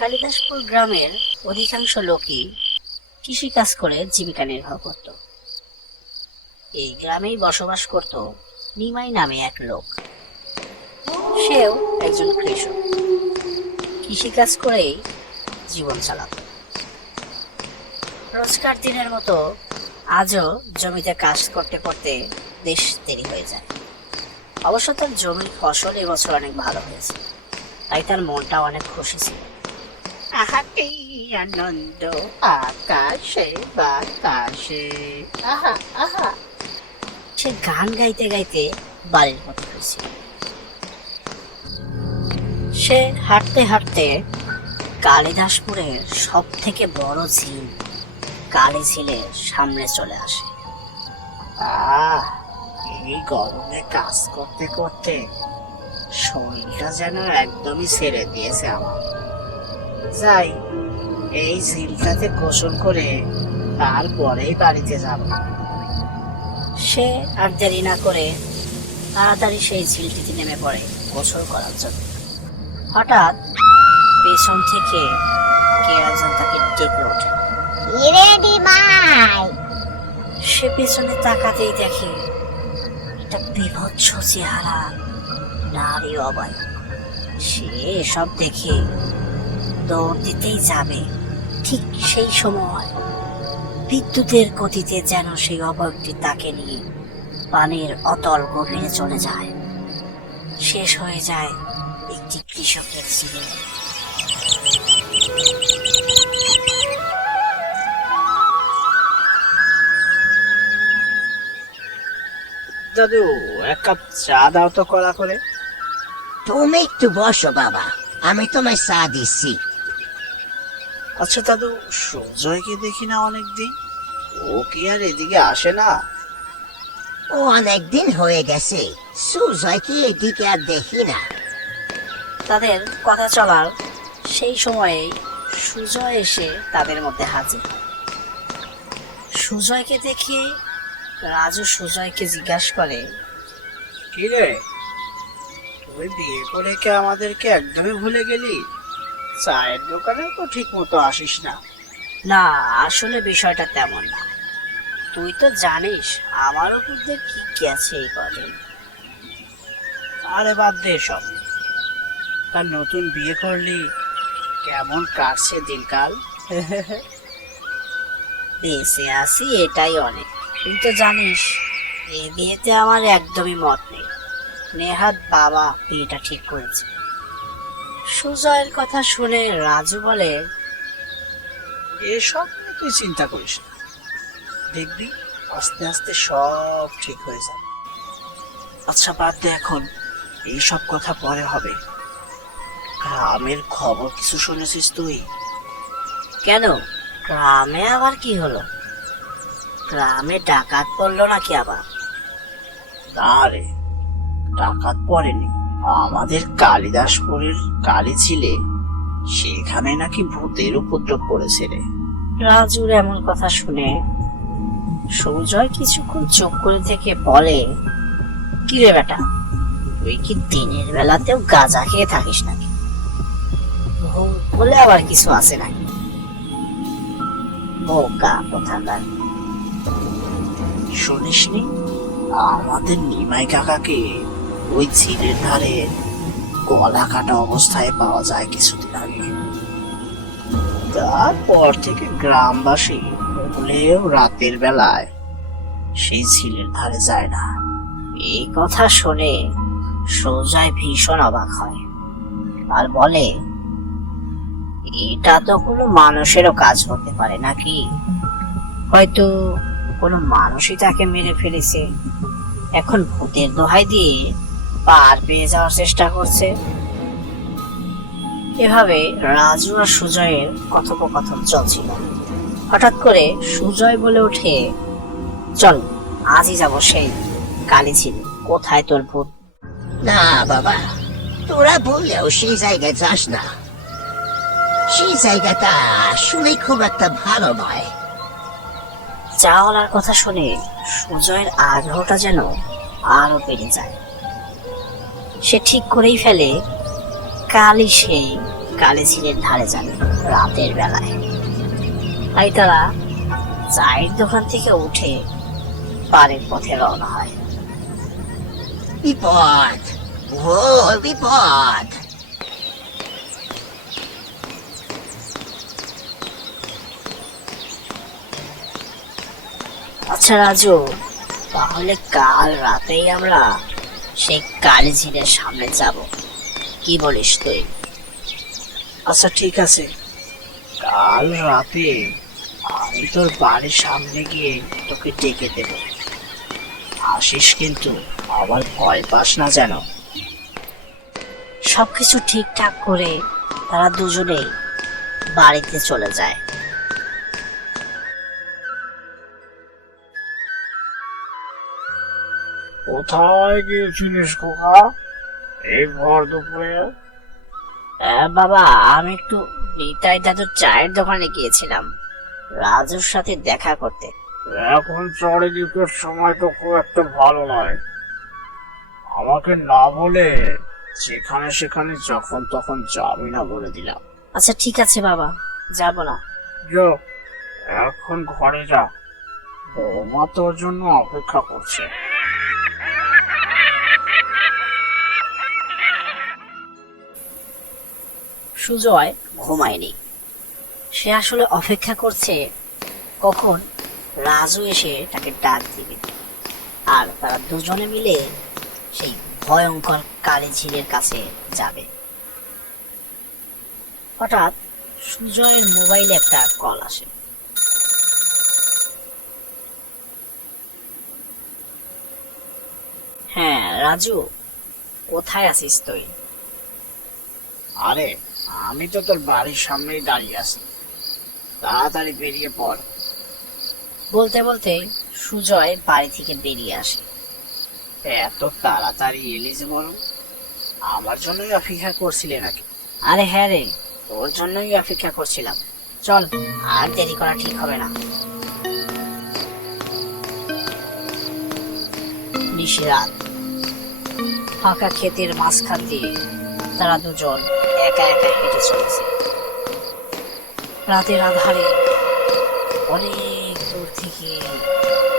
কালিদাসপুর গ্রামের অধিকাংশ লোকই কৃষিকাজ করে জীবিকা নির্বাহ করত। এই গ্রামেই বসবাস করত নিমাই নামে এক লোক। সেও একজন কৃষক, কৃষিকাজ করেই জীবন চালাত। রোজকার দিনের মতো আজও জমিতে কাজ করতে করতে বেশ দেরি হয়ে যায়। অবশ্য তার জমির ফসল এবছর অনেক ভালো হয়েছে, তাই তার মনটা অনেক খুশি ছিল। আহা কি আনন্দ আকাশে বাতাসে, আহা আহা। সে গান গাইতে গাইতে বাড়ির পথে ফিরছিল। সে হাঁটতে হাঁটতে কালিদাসপুরের সব থেকে বড় ঝিল কালী ঝিলের সামনে চলে আসে। এই গরমে কাজ করতে করতে শরীরটা যেন একদমই ছেড়ে দিয়েছে আমার। যাই, এই ঝিলটাতে গোসল করে তারপরেই বাড়িতে যাব। সে আর দেরি না করে তাড়াতাড়ি সেই ঝিলটিতে নেমে পড়ে গোসল করার জন্য। হঠাৎ পেছন থেকে কে একজন তাকে ডেকে ওঠে। সে পেছনে তাকাতেই দেখে একটা বিভৎস চেহারা নারী অবাক। সে এসব দেখে দৌড় দিতেই যাবে, ঠিক সেই সময় বিদ্যুতের গতিতে যেন সেই অবয়বটি তাকে নিয়ে পানির অতল গভীরে চলে যায়। শেষ হয়ে যায় একটি কৃষকের জীবন। দাদু, এক কাপ চা দাও তো কড়া করে। তুমি একটু বসো বাবা, আমি তোমায় চা দিচ্ছি। আচ্ছা দাদু, সুজয়কে দেখি না অনেকদিন, ও কি আর এদিকে আসে না? ও অনেকদিন হয়ে গেছে, সুজয়কে এদিকে আর দেখি না। তাদের কথা চলার সেই সময়ে সুজয় এসে তাদের মধ্যে হাজির। সুজয়কে দেখে রাজু সুজয়কে জিজ্ঞাসা করে, কি রে, তুই বিয়ে করে কি আমাদেরকে একদমই ভুলে গেলি? চায়ের দোকানেও তো ঠিক মতো আসিস না। না, আসলে বিষয়টা তেমন না। তুই তো জানিস আমার উপর দিয়ে কি কি আছে এই কদিন। আরে বাদ দে সব। তার নতুন বিয়ে করলি, কেমন কাটছে দিনকাল? বেঁচে আছি এটাই অনেক। তুই তো জানিস এই বিয়েতে আমার একদমই মত নেই। নেহাত বাবা বিয়েটা ঠিক করেছে। সুজয়ের কথা শুনে রাজু বলে, এসব নিয়ে তুই চিন্তা করিস না, দেখবি আস্তে আস্তে সব ঠিক হয়ে যাবে। আচ্ছা বাদ দে এখন, এইসব কথা পরে হবে। গ্রামের খবর কিছু শুনেছিস তুই? কেন, গ্রামে আবার কি হলো? গ্রামে ডাকাত পড়লো নাকি আবার? না রে, ডাকাত পড়েনি। আমাদের কালিদাসপুরের কালী ঝিলে সেখানে নাকি ভূতের উপদ্রব পড়েছে রে। রাজুর এমন কথা শুনে সুজয় কিছুক্ষণ চুপ করে থেকে বলে, কি রে বেটা, তুই কি দিনের বেলাতেও গাঁজা খেয়ে থাকিস নাকি? ভূত বলে আবার কিছু আছে নাকি? বোকা কোথাকার। শুনিসনি আমাদের নিমাই কাকাকে ওই ঝিলের ধারে গলা কাটা অবস্থায় পাওয়া যায় কিছুদিন আগে। তারপর থেকে গ্রামবাসী হলেও রাতের বেলায় সেই ঝিলের ধারে যায় না। এই কথা শুনে সুজয় ভীষণ অবাক হয় আর বলে, এটা তো কোনো মানুষেরও কাজ হতে পারে নাকি? হয়তো কোনো মানুষই তাকে মেরে ফেলেছে, এখন ভূতের দোহাই দিয়ে পার পেয়ে যাওয়ার চেষ্টা করছে। এভাবে রাজু আর সুজয়ের কথোপকথন চলছিল। হঠাৎ করে সুজয় বলে ওঠে, চল আজই যাব সেই কালী ঝিল। কোথায় তোর ভূত? না বাবা, তোরা বললেও সেই জায়গায় যাস না। সেই জায়গাটা আসলে খুব একটা ভালো নয়। চাওয়ালার কথা শুনে সুজয়ের আগ্রহটা যেন আরো বেড়ে যায়। সে ঠিক করেই ফেলে কালই সেই কালে ঝিলের ধারে যাবে রাতের বেলায়। তাই তারা চায়ের দোকান থেকে উঠে বাড়ির পথে রওনা হয়। বিপদ, ঘোর বিপদ। আচ্ছা রাজু, তাহলে কাল রাতেই আমরা সেই কালী ঝিলের সামনে যাব, কি বলিস তুই? আচ্ছা ঠিক আছে, কাল রাতে আমি তোর বাড়ির সামনে গিয়ে তোকে ডেকে দেব। আসিস কিন্তু, আবার ভয় পাস না যেন। সবকিছু ঠিকঠাক করে তারা দুজনেই বাড়িতে চলে যায়। কোথায় গিয়েছিলিস খোকা এই ভর দুপুরে? বাবা, আমি একটু নিতাই দাদুর চায়ের দোকানে গিয়েছিলাম রাজুর সাথে দেখা করতে। এখন চারিদিকের সময় তো খুব একটা ভালো নয়, আমাকে না বলে যেখানে সেখানে যখন তখন যাবি না বলে দিলাম। আচ্ছা ঠিক আছে বাবা, যাব না। যা, এখন ঘরে যা, বৌমা তোর জন্য অপেক্ষা করছে। সুজয় ঘুমায়নি। সে আসলে অপেক্ষা করছে কখন রাজু এসে তাকে ডাক দিবে, আর তারা দুজনে মিলে সেই ভয়ঙ্কর কালী ঝিলের কাছে যাবে। হঠাৎ সুজয়ের মোবাইলে একটা কল আসে। হ্যাঁ রাজু, কোথায় আছিস তুই? আরে আমি তো তোর বাড়ির সামনেই দাঁড়িয়ে আছি, তাড়াতাড়ি বেরিয়ে পড়। বলতে বলতে সুজয় বাড়ি থেকে বেরিয়ে আসে। এত তাড়াতাড়ি এলি যে বলো, আমার জন্যই অপেক্ষা করছিলে নাকি? আরে হ্যাঁ রে, তোর জন্যই অপেক্ষা করছিলাম। চল, আর দেরি করা ঠিক হবে না। নিশিরাত, ফাঁকা ক্ষেতের মাঝখান দিয়ে তারা দুজন একা একা হেঁটে চলেছে। রাতের আধারে অনেক দূর থেকে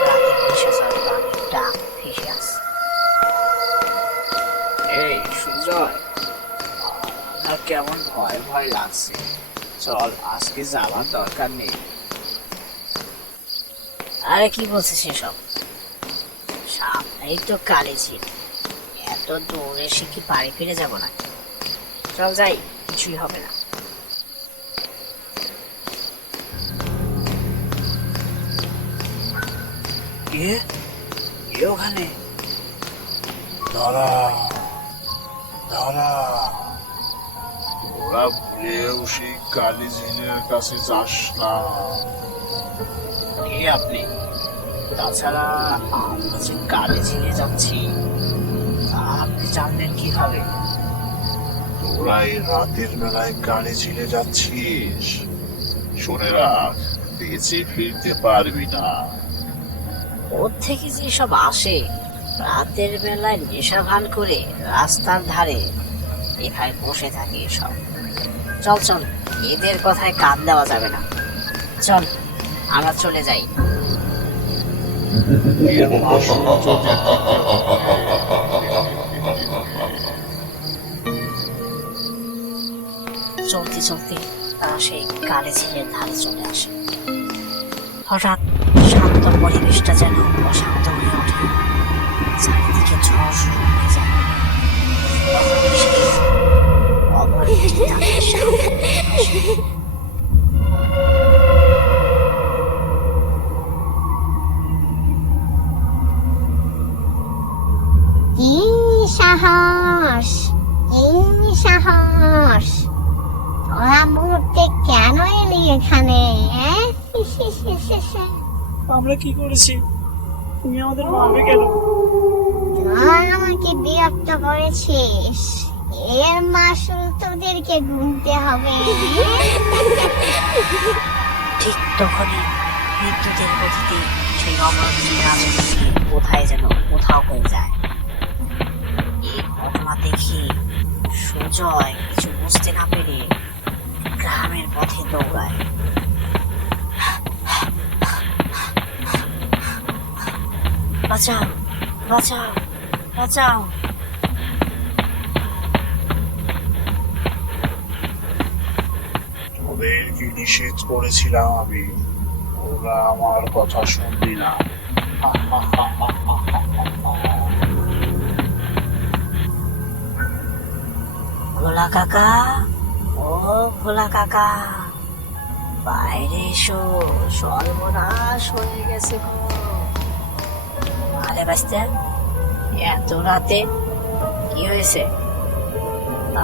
রাতের নিশাচর প্রাণীর ডাক ভেসে আসে। এই সুজয়, আমার কেমন ভয় ভয় লাগছে, চল আজকে যাওয়ার দরকার নেই। আরে কি বলছিস সেসব? সামনেই তো কালী ঝিল, এত দূরে এসে কি বাড়ি ফিরে যাব না? চল যাই, কিছুই হবে না। এ এ ওখানে দাঁড়া দাঁড়া, ওরা ভুলেও সেই কালী ঝিলের কাছে যাস না। কে আপনি? তাছাড়া আমরা যে কালে ঝিলে যাচ্ছি তা আপনি জানলেন কিভাবে? তোরা এই রাতের বেলায় কালী ঝিলে যাচ্ছিস, শুনে রাখ, বেঁচে ফিরতে পারবি না। ওর থেকে যে সব আসে, রাতের বেলায় নেশা ভান করে রাস্তার ধারে এখানে বসে থাকে এসব। চল চল, এদের কথায় কান দেওয়া যাবে না। চল আমরা চলে যাই। এর মাসুল যদি চলতে চলতে তারা সেই কালী ঝিলের ধারে চলে আসে। হঠাৎ শান্ত পরিবেশটা যেন অশান্ত হয়ে ওঠে, চারিদিকে ঝড় শুরু হয়ে যায়। তখনই সেই অপরিচিত ডাকের সামনে আসে। কি সাহস, কি সাহস! তোরা মুহূর্তে কেন এলি এখানে? আমরা কি করেছি? তুমি আমাদের মারবে কেন? তোরা আমাকে বিরক্ত করেছিস, এর মাসুল তোদেরকে গুনতে হবে। ঠিক তখনই বিদ্যুতের গতিতে সেই অপরাধী রাজনীতি কোথায় যেন কোথাও হয়ে যায়। এই ঘটনা দেখে সুজয় কিছু বুঝতে না পেরে দৌড়ায়। বাঁচাও, বাঁচাও, বাঁচাও। ওদেরকে নিষেধ করেছিলাম আমি, ওরা আমার কথা শুনবি না। ভোলা কাকা, ও ভোলা কাকা, বাইরে এসো, সর্বনাশ হয়ে গেছে গো। আরে বাঁচতে, এত রাতে কি হয়েছে?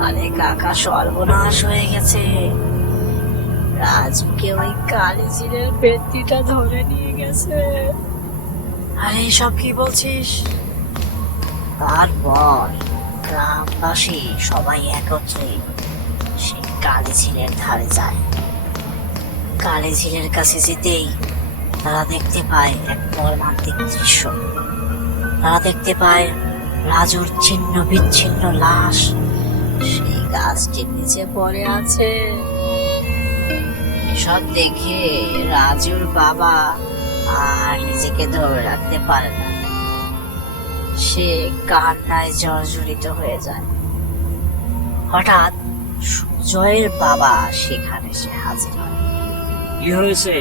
আরে কাকা, সর্বনাশ হয়ে গেছে। রাজুকে ওই কালী জিনের ব্যক্তিটা ধরে নিয়ে গেছে। আরে সব কি বলছিস? তারপর গ্রামবাসী সবাই একত্রে সেই কালী ঝিলের ধারে যায়। কালী ঝিলের কাছে যেতেই তারা দেখতে পায় এক মর্মান্তিক দৃশ্য। তারা দেখতে পায় রাজুর ছিন্ন বিচ্ছিন্ন লাশ সেই গাছটির নিচে পড়ে আছে। এসব দেখে রাজুর বাবা আর নিজেকে ধরে রাখতে পারে না। সে কান্নায় জর্জরিত হয়ে যায়। হঠাৎ সুজয়ের বাবা সেখানে সে হাজির হয়। কি হয়েছে?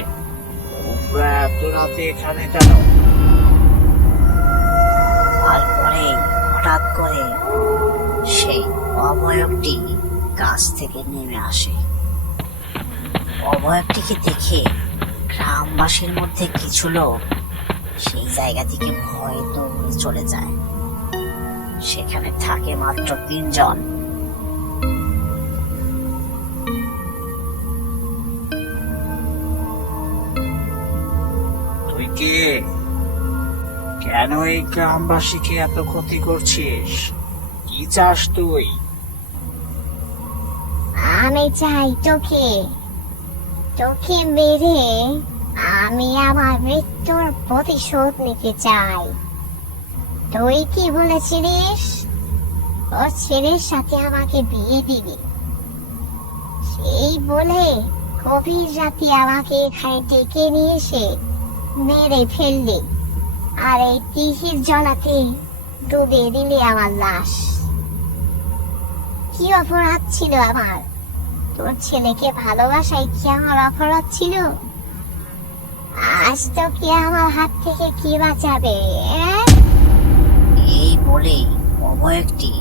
তোমরা এত রাতে এখানে কেন? তারপরে হঠাৎ করে সেই অবয়বটি গাছ থেকে নেমে আসে। অবয়বটিকে দেখে গ্রামবাসীর মধ্যে কিছু লোক সেই জায়গা থেকে ভয়ে দৌড়ে চলে যায়। সেখানে থাকে মাত্র 3 জন। তুই কে? কেন এই গ্রামবাসীকে এত ক্ষতি করছিস? কি চাস তুই? আমি চাই তোকে তোকে মেরে আমি আমার মৃত্যুর প্রতিশোধ নিতে চাই। তুই কি বলেছিলিস ওর ছেলের সাথে আমাকে বিয়ে দিবি? সেই বলে গভীর রাতে আমাকে এখানে ডেকে নিয়ে এসে মেরে ফেললি, আর এই তিহির জলাতে ডুবে দিলি আমার লাশ। কি অপরাধ ছিল আমার? তোর ছেলেকে ভালোবাসাই কি আমার অপরাধ ছিল? আজ তো কি আমার হাত থেকে কি বাঁচাবে? এই বলে অবয়বটি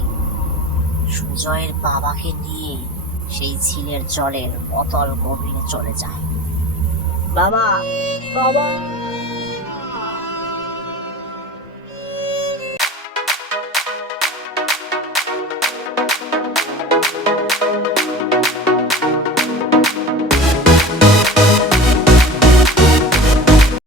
সুজয়ের বাবাকে নিয়ে সেই ঝিলের জলের অতল গভীরে চলে যায়। বাবা, বাবা,